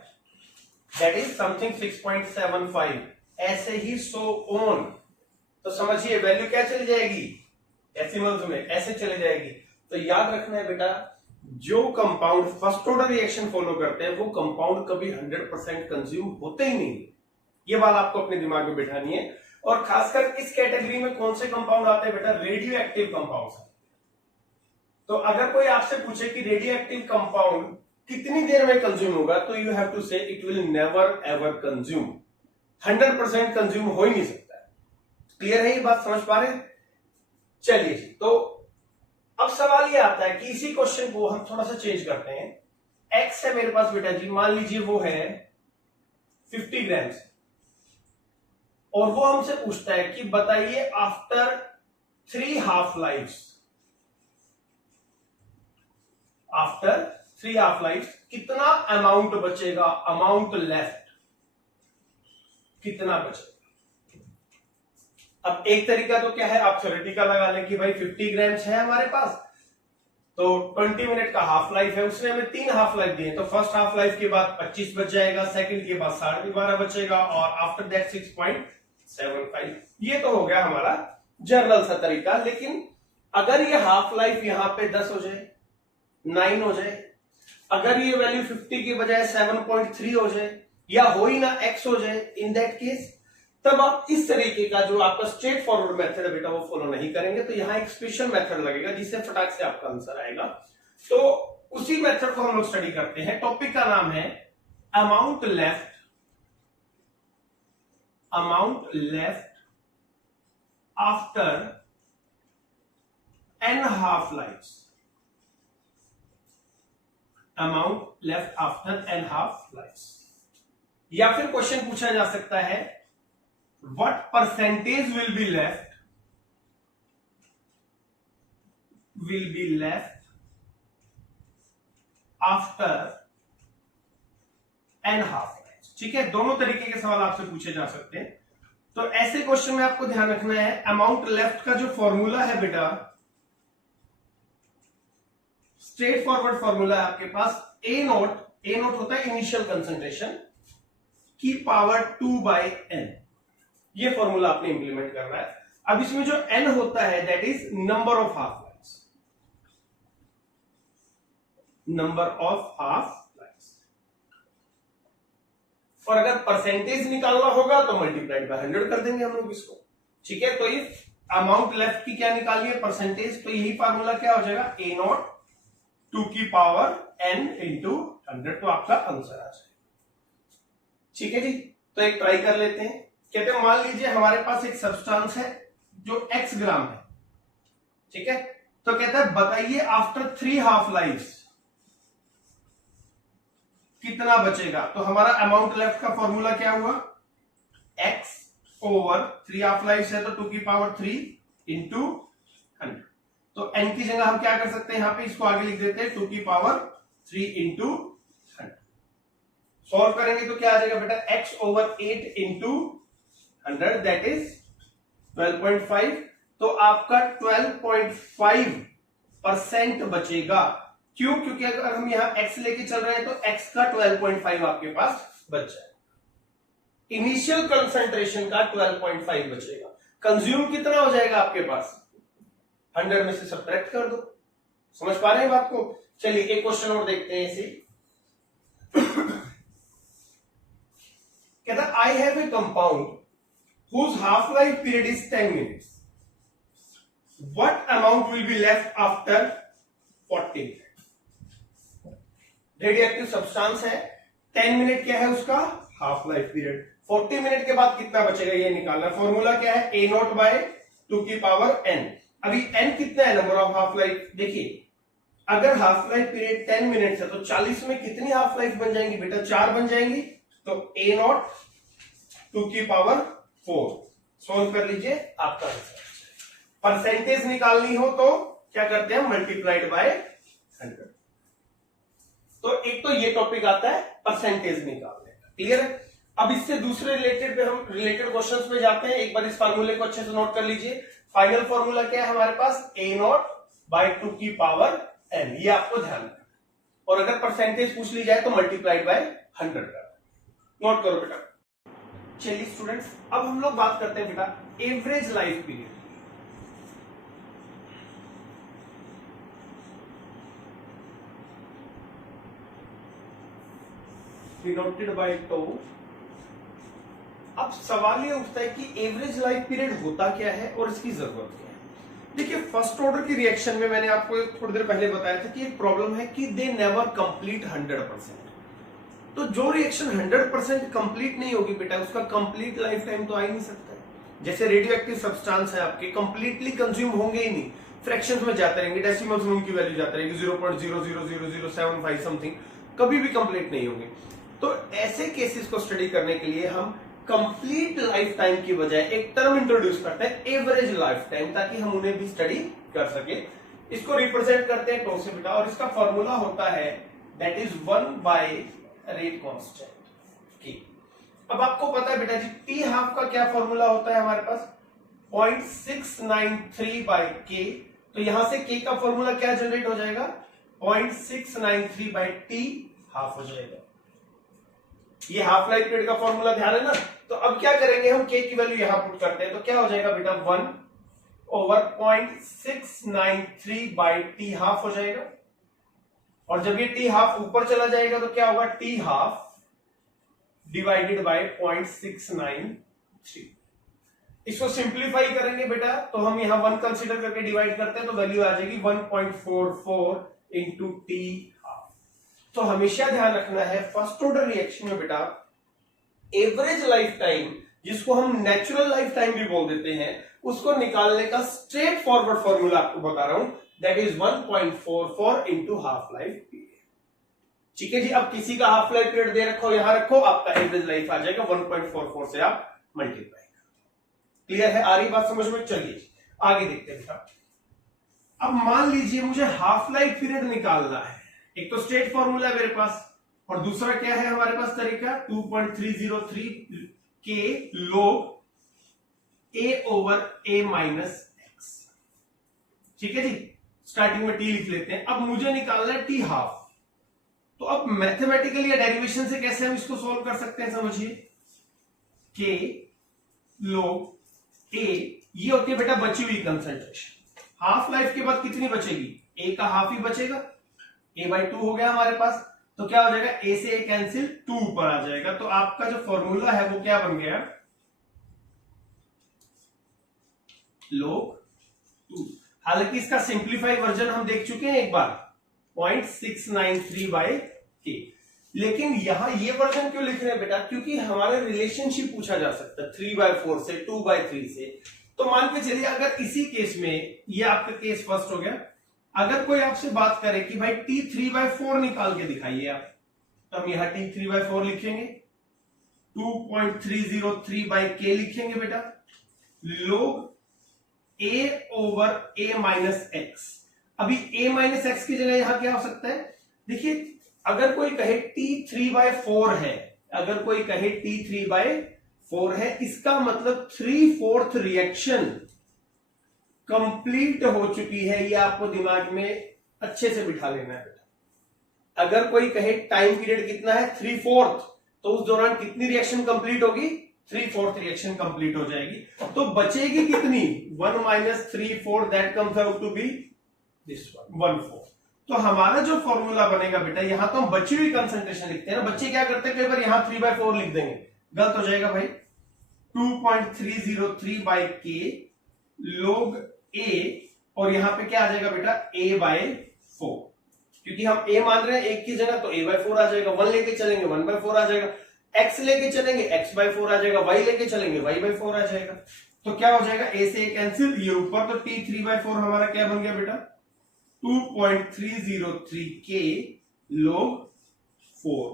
That is something 6.75। ऐसे ही सो ऑन। तो समझिए वैल्यू क्या चली जाएगी? डेसिमल्स में ऐसे चले जाएगी। तो याद रखना है बेटा, जो compound first order reaction follow करते हैं वो कंपाउंड कभी 100% कंज्यूम होते ही नहीं। ये बात आपको अपने दिमाग में बिठानी है। और खासकर इस कैटेगरी में कौन से कंपाउंड आते हैं बेटा? Radio active compounds. तो अगर कोई आपसे पूछे कि रेडियो एक्टिव कंपाउंड कितनी देर में कंज्यूम होगा, तो यू हैव टू से it will never ever consume. 100% consume हो ही नहीं सकता है। क्लियर है ये बात? समझ पा रहे हैं? चलिए जी, तो अब सवाल ये आता है कि इसी क्वेश्चन को हम थोड़ा सा चेंज करते हैं। X है मेरे पास बेटा जी, मान लीजिए वो है 50 ग्राम्स, और वो हमसे पूछता है कि बताइए after 3 half lifes, after 3 half lifes कितना अमाउंट बचेगा? अमाउंट लेफ्ट कितना बचेगा? अब एक तरीका तो क्या है, आप थ्योरेटिकल लगा लें कि भाई 50 ग्राम्स है हमारे पास, तो 20 मिनट का हाफ लाइफ है, उसने हमें 3 हाफ लाइफ दिए, तो फर्स्ट हाफ लाइफ के बाद 25 बच जाएगा, सेकंड के बाद 12.5 बचेगा, और आफ्टर दैट 6.75। ये तो हो गया हमारा जनरल सा तरीका। लेकिन अगर ये हाफ लाइफ यहां पे 10 हो जाए, 9 हो जाए, अगर ये वैल्यू 50 के बजाय 7.3 हो जाए, या हो ही ना X हो जाए, इन दैट केस तब आप इस तरीके का जो आपका स्ट्रेट फॉरवर्ड मेथड है बेटा वो फॉलो नहीं करेंगे। तो यहां एक स्पेशल मेथड लगेगा जिससे फटाक से आपका आंसर आएगा। तो उसी मेथड को हम लोग स्टडी करते हैं। टॉपिक का नाम है amount left after n half lifes. Amount left after n half lifes. या फिर क्वेश्चन पूछा जा सकता है what percentage will be left after n half lives। ठीक है, दोनों तरीके के सवाल आपसे पूछे जा सकते हैं। तो ऐसे क्वेश्चन में आपको ध्यान रखना है, अमाउंट लेफ्ट का जो फॉर्मूला है बेटा, स्ट्रेट फॉरवर्ड फॉर्मूला है आपके पास। ए नोट होता है इनिशियल कंसंट्रेशन की पावर 2/n। ये फॉर्मूला आपने इंप्लीमेंट करना है। अब इसमें जो n होता है that is number of half lifes, number of half lifes. और अगर परसेंटेज निकालना होगा तो मल्टीप्लाइड बाय 100 कर देंगे हम लोग इसको। ठीक है, तो ये अमाउंट लेफ्ट की क्या निकाली है? परसेंटेज। तो यही फॉर्मूला क्या हो जाएगा? ए नॉट 2 की पावर n इंटू 100। तो आपका आंसर आ जाएगा। ठीक है जी, तो एक ट्राई कर लेते हैं। कहते हैं मान लीजिए हमारे पास एक सब्सटेंस है जो x ग्राम है। ठीक है, तो कहता है बताइए आफ्टर 3 हाफ लाइफ्स कितना बचेगा। तो हमारा अमाउंट लेफ्ट का फॉर्मूला क्या हुआ, x ओवर 3 हाफ लाइफ है तो 2 की पावर 3 इंटू 100। तो n की जगह हम क्या कर सकते हैं, यहां पे इसको आगे लिख देते हैं 2 की पावर 3 इंटू 100। सॉल्व करेंगे तो क्या आ जाएगा बेटा, x over 8 into 100 that is 12.5। तो आपका 12.5% बचेगा। क्यों, क्योंकि अगर हम यहां x लेके चल रहे हैं तो x का 12.5 आपके पास बच जाएगा। इनिशियल कंसंट्रेशन का 12.5 बचेगा। कंज्यूम कितना हो जाएगा आपके पास, 100 में से सब्ट्रैक्ट कर दो। समझ पा रहे हैं बात को। चलिए एक क्वेश्चन और देखते हैं इसी। कहता आई have A compound whose half life period is 10 minutes. What amount will be left after 40 minutes? Radioactive substance है, 10 मिनट क्या है उसका हाफ लाइफ पीरियड, 40 मिनट के बाद कितना बचेगा ये निकालना। फॉर्मूला क्या है, a नॉट बाय 2 की पावर n। अभी n कितना है, नंबर ऑफ हाफ लाइफ। देखिए अगर हाफ लाइफ पीरियड 10 मिनट है तो 40 में कितनी हाफ लाइफ बन जाएंगी बेटा, 4 बन जाएंगी। तो a नॉट 2 की पावर 4। सोल्व कर लीजिए आपका आंसर। परसेंटेज निकालनी हो तो क्या करते हैं, मल्टीप्लाइड बाय 100। तो एक तो ये टॉपिक आता है परसेंटेज निकालने का, क्लियर है। अब इससे दूसरे रिलेटेड पे हम रिलेटेड क्वेश्चंस पे जाते हैं। एक बार इस फार्मूले को अच्छे से नोट कर लीजिए। फाइनल फार्मूला क्या है हमारे पास, a नॉट बाय 2 की पावर n। ये आपको ध्यान रखना, और अगर परसेंटेज पूछ ली जाए तो मल्टीप्लाइड बाय 100 कर नोट करो बेटा। चलिए स्टूडेंट्स, अब हम लोग बात करते हैं बेटा average life period. Denoted by tau. अब सवाल ये उठता है कि एवरेज लाइफ पीरियड होता क्या है और इसकी जरूरत क्या है। देखिए फर्स्ट ऑर्डर की रिएक्शन में मैंने आपको थोड़ी देर पहले बताया था कि एक प्रॉब्लम है कि दे नेवर कंप्लीट 100%। तो जो रिएक्शन 100% कंप्लीट नहीं होगी बेटा, उसका कंप्लीट लाइफ टाइम तो आ ही नहीं सकता है। जैसे रेडियो एक्टिव सब्सटेंस है आपके, कंप्लीटली कंज्यूम होंगे ही नहीं, फ्रैक्शंस में जाते रहेंगे, डेसिमल्स में उनकी वैल्यू जाती रहेगी 0.0000075 समथिंग, कभी भी कंप्लीट नहीं होंगे। तो ऐसे केसेस को स्टडी करने के लिए हम कंप्लीट लाइफ टाइम की बजाय एक टर्म इंट्रोड्यूस करते हैं एवरेज लाइफ टाइम, ताकि हम उन्हें भी स्टडी कर सके। इसको रिप्रेजेंट करते हैं टो से बेटा, और इसका फॉर्मूला होता है that is 1 by rate constant की। अब आपको पता है बेटा जी टी हाफ का क्या फॉर्मूला होता है हमारे पास, 0.693 बाय के। तो यहां से के का फॉर्मूला क्या जनरेट हो जाएगा, 0.693 बाय टी हाफ हो जाएगा। ये हाफ लाइफ पीरियड का फॉर्मूला ध्यान है ना। तो अब क्या करेंगे हम, के की वैल्यू यहां पुट करते हैं तो क्या हो जाएगा बेटा, 1 ओवर 0.693 बाय टी हाफ हो जाएगा। और जब ये टी हाफ ऊपर चला जाएगा तो क्या होगा, टी हाफ डिवाइडेड बाय 0.693। इसको सिंप्लीफाई करेंगे बेटा तो हम यहां 1 कंसीडर करके डिवाइड करते हैं तो वैल्यू आ जाएगी 1.44 इंटू टी हाफ। तो हमेशा ध्यान रखना है फर्स्ट ऑर्डर रिएक्शन में बेटा एवरेज लाइफ टाइम, जिसको हम नेचुरल लाइफ टाइम भी बोल देते हैं, उसको निकालने का स्ट्रेट फॉरवर्ड फॉर्मूला आपको बता रहा हूं, that is 1.44 into half life period. ठीक है जी। अब किसी का हाफ लाइफ पीरियड दे रखो, यहां रखो, आपका एवरेज लाइफ आ जाएगा 1.44 से आप मल्टीप्लाई करो। क्लियर है, आ रही बात समझ में। चलिए आगे देखते हैं बेटा। अब मान लीजिए मुझे हाफ लाइफ पीरियड निकालना है। एक तो स्ट्रेट फॉर्मूला है मेरे पास, और दूसरा क्या है हमारे पास तरीका, 2.303 के log a over a minus x. ठीक है जी, स्टार्टिंग में टी लिख लेते हैं। अब मुझे निकालना है टी हाफ। तो अब मैथमेटिकली या डेरिवेशन से कैसे हम इसको सॉल्व कर सकते हैं, समझिए। के log a, ये होती है बेटा बची हुई कंसंट्रेशन। हाफ लाइफ के बाद कितनी बचेगी, a का हाफ ही बचेगा, a/2 हो गया हमारे पास। तो क्या हो जाएगा, a से a कैंसिल, 2 ऊपर आ जाएगा। तो आपका जो फॉर्मूला है वो क्या बन गया, log 2। हालांकि इसका सिंप्लीफाई वर्जन हम देख चुके हैं एक बार, 0.693 बाय के। लेकिन यहां ये वर्जन क्यों लिख रहे हैं बेटा, क्योंकि हमारे रिलेशनशिप पूछा जा सकता है 3/4 से, 2/3 से। तो मान के चलिए अगर इसी केस में, ये आपका केस फर्स्ट हो गया, अगर कोई आपसे बात करे कि भाई t 3/4 निकाल के दिखाइए आप, तो हम यहाँ t3/4 लिखेंगे, 2.303 बाई के लिखेंगे बेटा, log a over a minus x. अभी a माइनस एक्स की जगह यहां क्या हो सकता है, देखिए अगर कोई कहे t3/4 है, अगर कोई कहे t3/4 है, इसका मतलब 3/4 रिएक्शन कंप्लीट हो चुकी है। ये आपको दिमाग में अच्छे से बिठा लेना है बेटा। अगर कोई कहे टाइम पीरियड कितना है 3/4, तो उस दौरान कितनी रिएक्शन कंप्लीट होगी, 3/4 रिएक्शन कंप्लीट हो जाएगी। तो बचेगी कितनी, 1 minus 3/4, that comes out to be this one, 1/4। तो हमारा जो फॉर्मूला बनेगा बेटा, यहां तो हम बची हुई कंसंट्रेशन लिखते हैं ना, बच्चे क्या करते हैं कई बार यहां 3/4 लिख देंगे, गलत हो जाएगा भाई। 2.303 बाई के log a, और यहां पे क्या आ जाएगा बेटा, a/4, क्योंकि हम a मान रहे हैं एक की जगह, तो a/4 आ जाएगा। 1 लेके चलेंगे 1/4 आ जाएगा, x लेके चलेंगे x/4 आ जाएगा, y लेके चलेंगे y/4 आ जाएगा। तो क्या हो जाएगा, a से कैंसिल, ये ऊपर, तो t3/4 हमारा क्या बन गया बेटा, 2.303 के log 4।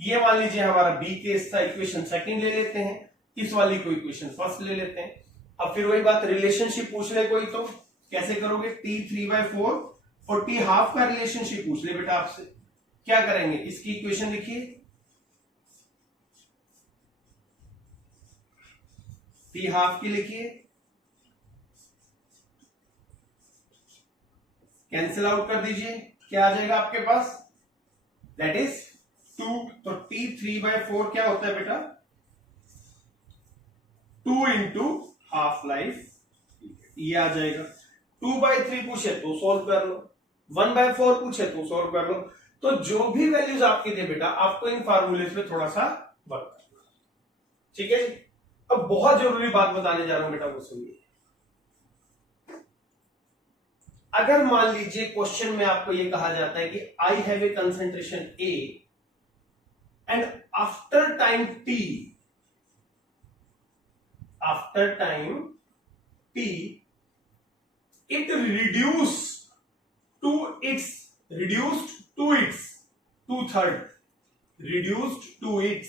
ये मान लीजिए हमारा b केस था, इक्वेशन सेकंड ले लेते हैं, इस वाली को इक्वेशन फर्स्ट ले लेते हैं। अब फिर वही बात, रिलेशनशिप पूछ ले कोई तो कैसे करोगे, t3/4 और t हाफ का रिलेशनशिप पूछ ले बेटा आपसे, क्या करेंगे, इसकी इक्वेशन लिखिए, t हाफ की लिखिए, कैंसिल आउट कर दीजिए, क्या आ जाएगा आपके पास, दैट इज 2। तो t3/4 क्या होता है बेटा, 2 इंटू हाफ लाइफ, ये आ जाएगा। 2/3 पूछे तो सॉल्व कर लो, 1/4 पूछे तो सॉल्व कर लो। तो जो भी वैल्यूज आपके थे बेटा, आपको इन फार्मूले पे थोड़ा सा वर्क करना, ठीक है जी। अब बहुत जरूरी बात बताने जा रहा हूं बेटा, वो सुनिए। अगर मान लीजिए क्वेश्चन में आपको ये कहा जाता है कि I have a concentration A and after time T, after time T it reduced to its 2/3, reduced to its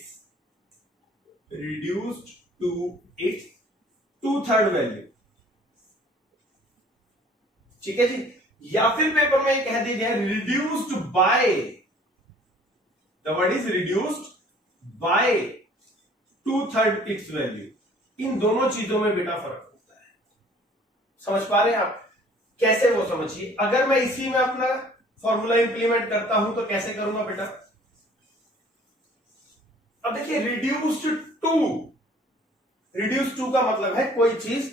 2/3 value, ठीक है जी। या फिर पेपर में कह दिया reduced by, the word is reduced by 2/3 it's value. इन दोनों चीजों में बेटा फर्क होता है, समझ पा रहे हैं आप, कैसे वो समझिए। अगर मैं इसी में अपना फॉर्मूला इंप्लीमेंट करता हूं तो कैसे करूंगा बेटा, अब देखिए रिड्यूस्ड टू का मतलब है कोई चीज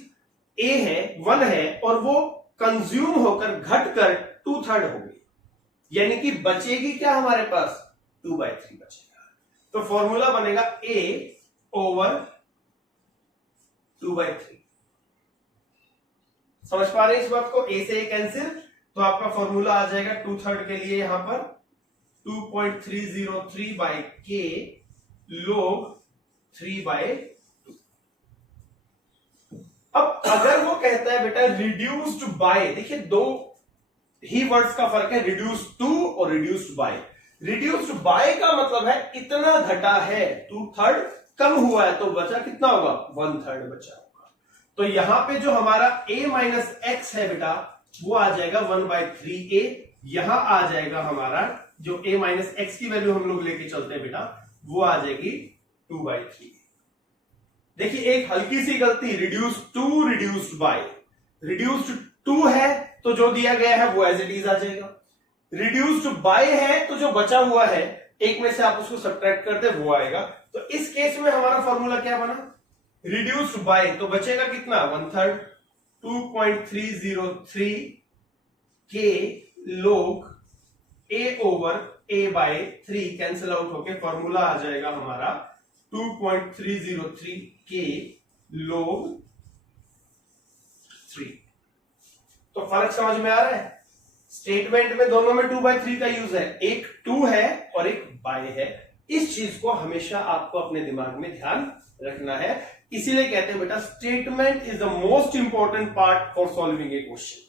ए है, 1 है, और वो कंज्यूम होकर घटकर 2/3 हो गई, यानी कि बचेगी क्या हमारे पास, 2/3 बचेगा। तो फॉर्मूला बनेगा a ओवर 2/3। समझ पा रहे हैं इस बात को, a से a कैंसिल, तो आपका फॉर्मूला आ जाएगा 2/3 के लिए यहां पर 2.303 बाई के log 3/2। अब अगर वो कहता है बेटा रिड्यूस्ड बाय, देखिए दो ही वर्ड्स का फर्क है, रिड्यूस्ड टू और रिड्यूस्ड बाय। रिड्यूस्ड बाय का मतलब है इतना घटा है, 2/3 कम हुआ है, तो बचा कितना होगा, 1/3 बचा होगा। तो यहां पे जो हमारा a माइनस एक्स है बेटा, वो आ जाएगा 1/3a, यहां आ जाएगा हमारा जो a माइनस एक्स की वैल्यू हम लोग लेके चलते हैं बेटा, वो आ जाएगी 2/3। देखिए एक हल्की सी गलती, reduce to reduced by, reduced to है तो जो दिया गया है वो एज इट इज आ जाएगा, रिड्यूस्ड बाय है तो जो बचा हुआ है एक में से आप उसको सब्ट्रैक्ट कर दे वो आएगा। तो इस केस में हमारा फॉर्मूला क्या बना, रिड्यूस्ड बाय, तो बचेगा कितना, 1/3, 2.303 के log a over a/3 cancel out होके फॉर्मूला आ जाएगा हमारा 2.303 के log 3। तो फर्क समझ में आ रहा है, स्टेटमेंट में दोनों में 2/3 का यूज है, एक 2 है और एक बाय है। इस चीज को हमेशा आपको अपने दिमाग में ध्यान रखना है, इसीलिए कहते हैं बेटा statement is the most important part for solving A question.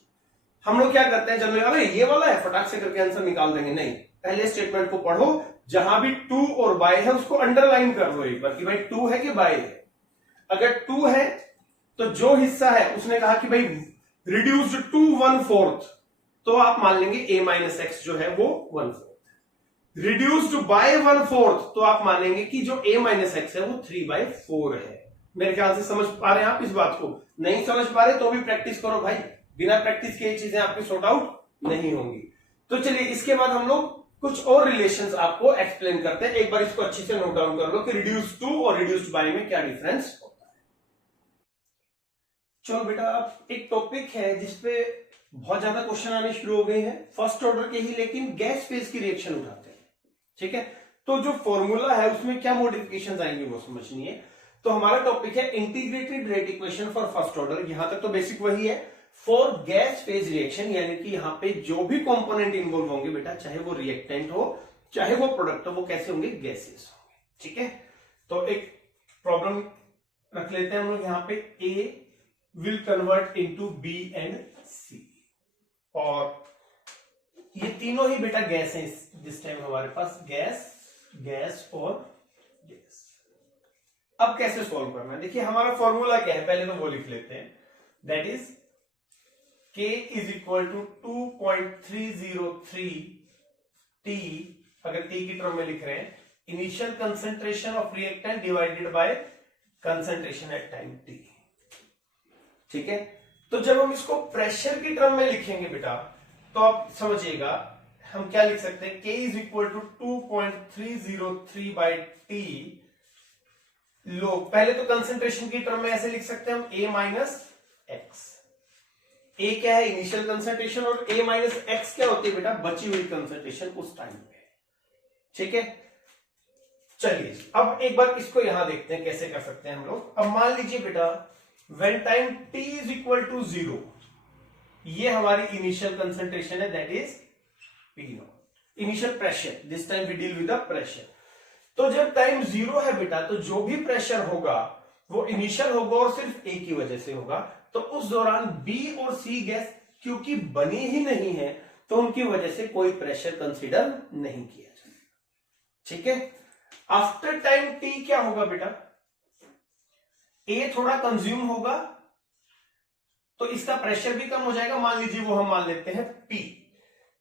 हम लोग क्या करते हैं, चलो अरे ये वाला है फटाक से करके आंसर निकाल देंगे, नहीं, पहले स्टेटमेंट को पढ़ो, जहां भी टू और बाय है उसको अंडरलाइन कर लो एक बार कि भाई टू है कि बाय है। अगर टू है तो जो हिस्सा है उसने कहा कि भाई रिड्यूस्ड टू 1/4, तो आप मान लेंगे a माइनस एक्स जो है वो 1/4। रिड्यूस्ड बाय 1/4, तो आप मानेंगे कि जो a माइनस एक्स है वो 3/4 है। मेरे ख्याल से समझ पा रहे हैं आप इस बात को? नहीं समझ पा रहे तो भी प्रैक्टिस करो भाई, बिना प्रैक्टिस के ये चीजें आपकी सॉर्ट आउट नहीं होंगी। तो चलिए इसके बाद हम लोग कुछ और रिलेशंस आपको एक्सप्लेन करते हैं। एक बार इसको अच्छे से नोट डाउन कर लो कि रिड्यूस्ड टू और रिड्यूस्ड बाय में क्या डिफरेंस होता है। चलो बेटा, अब एक टॉपिक है जिसपे बहुत ज्यादा क्वेश्चन आने शुरू हो गए हैं, फर्स्ट ऑर्डर के ही, लेकिन गैस फेज की रिएक्शन उठाते हैं। ठीक है, तो जो फॉर्मूला है उसमें क्या मॉडिफिकेशंस आएंगे वो समझनी है। तो हमारा टॉपिक है integrated rate equation for first order. यहां तक तो बेसिक वही है। फॉर गैस फेज रिएक्शन, यानी कि यहां पे जो भी कंपोनेंट इन्वॉल्व होंगे बेटा, चाहे वो रिएक्टेंट हो चाहे वो प्रोडक्ट हो, वो कैसे होंगे? गैसेस होंगे। ठीक है, तो एक प्रॉब्लम रख लेते हैं हम लोग यहां पे, A will convert into B and C, और ये तीनों ही बेटा गैस है दिस टाइम हमारे पास, गैस गैस और गैस। अब कैसे सॉल्व करना है? देखिए हमारा फॉर्मूला क्या है, पहले तो वो लिख लेते हैं। That is K is equal to 2.303 T, अगर T की टर्म में लिख रहे हैं, initial concentration of reactant divided by concentration at time T। ठीक है, तो जब हम इसको प्रेशर की टर्म में लिखेंगे बेटा, तो आप समझिएगा हम क्या लिख सकते हैं, K is equal to 2.303 by T लोग, पहले तो कंसंट्रेशन की टर्म में ऐसे लिख सकते हैं हम A माइनस एक्स। ए क्या है? इनिशियल कंसंट्रेशन, और A माइनस एक्स क्या होती है बेटा? बची हुई कंसंट्रेशन उस टाइम पे। ठीक है, चलिए अब एक बार इसको यहां देखते हैं कैसे कर सकते हैं हम लोग। अब मान लीजिए बेटा when time t is equal to 0, ये हमारी इनिशियल कंसंट्रेशन है, that is P naught, initial pressure. This time we deal with the pressure. तो जब टाइम 0 है बेटा, तो जो भी प्रेशर होगा वो इनिशियल होगा और सिर्फ ए की वजह से होगा। तो उस दौरान बी और सी गैस क्योंकि बनी ही नहीं है, तो उनकी वजह से कोई प्रेशर कंसीडर नहीं किया जाएगा। ठीक है, आफ्टर टाइम टी क्या होगा बेटा? ए थोड़ा कंज्यूम होगा, तो इसका प्रेशर भी कम हो जाएगा। मान लीजिए वो हम मान लेते हैं पी,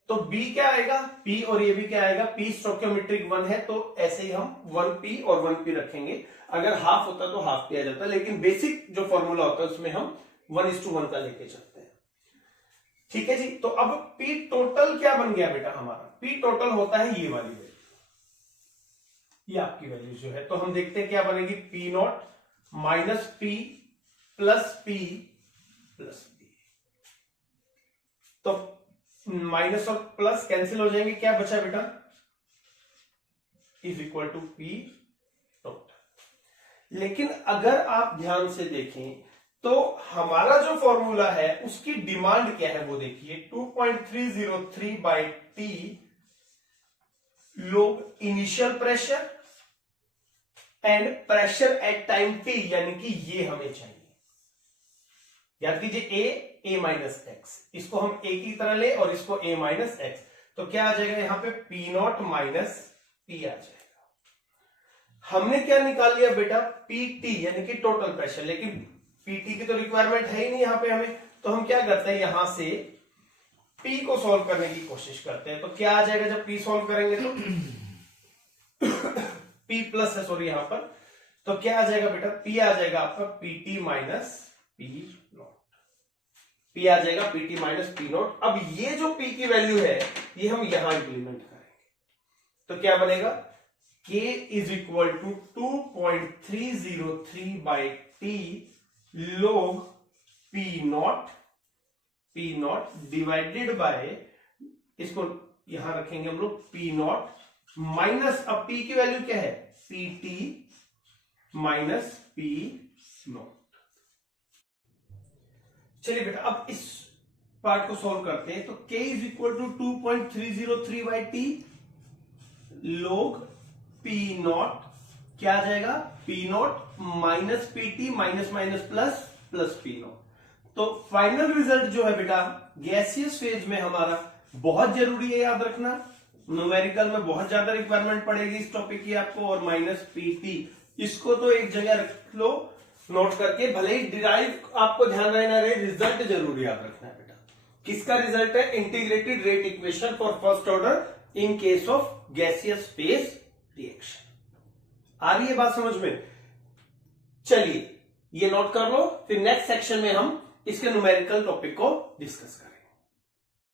तो बी क्या आएगा? पी, और ये भी क्या आएगा? पी स्टोइकियोमेट्रिक 1 है, तो ऐसे ही हम 1p और 1p रखेंगे। अगर हाफ होता तो हाफ पे आ जाता, लेकिन बेसिक जो फॉर्मूला होता है उसमें हम 1:1 का लेके चलते हैं। ठीक है जी, तो अब पी टोटल क्या बन गया बेटा हमारा? पी टोटल होता है ये वाली वैल्यू, ये आपकी वैल्यू जो है। तो हम देखते हैं क्या बनेगी, P naught minus P plus P plus P. तो माइनस और प्लस कैंसिल हो जाएंगे, क्या बचा बेटा? Is equal to P total. लेकिन अगर आप ध्यान से देखें तो हमारा जो फॉर्मूला है उसकी डिमांड क्या है वो देखिए, 2.303 बाय टी लोग initial pressure and pressure at time T, यानी कि ये हमें चाहिए। याद कीजिए a माइनस एक्स, इसको हम a की तरह ले और इसको a माइनस एक्स, तो क्या आ जाएगा यहाँ पे? पी नॉट माइनस पी आ जाएगा। हमने क्या निकाल लिया बेटा? पीटी, यानी कि टोटल प्रेशर, लेकिन पीटी की तो रिक्वायरमेंट है ही नहीं यहाँ पे हमें। तो हम क्या करते हैं, यहां से पी को सॉल्व करने की कोशिश करते हैं। तो क्या आ जाएगा जब पी सॉल्व करेंगे तो पी प्लस है, सॉरी यहां पर, तो क्या आ जाएगा बेटा? पी आ जाएगा आपका PT minus P naught, P आ जाएगा पीटी माइनस पी नॉट। अब ये जो पी की वैल्यू है ये हम यहां इंप्लीमेंट करेंगे, तो क्या बनेगा? K is equal to 2.303 by T log P naught divided by, इसको यहां रखेंगे हम लोग, P नॉट माइनस, अब P की वैल्यू क्या है? PT minus P naught. चलिए बेटा अब इस पार्ट को सॉल्व करते हैं। तो K is equal to 2.303 by T log P naught, क्या आ जाएगा? P naught minus PT minus minus plus plus P naught. तो फाइनल रिजल्ट जो है बेटा गैसियस फेज में हमारा, बहुत जरूरी है याद रखना, न्यूमेरिकल में बहुत ज्यादा रिक्वायरमेंट पड़ेगी इस टॉपिक की आपको, और माइनस पीटी इसको तो एक जगह रख लो नोट करके, भले ही डिराइव आपको ध्यान रहना रहे, रिजल्ट जरूर याद रखना है बेटा। किसका रिजल्ट है? Integrated rate equation for first order in case of gaseous phase reaction. आ रही है बात समझ में? चलिए ये नोट कर लो, फिर नेक्स्ट सेक्शन में हम इसके न्यूमेरिकल टॉपिक को डिस्कस करें।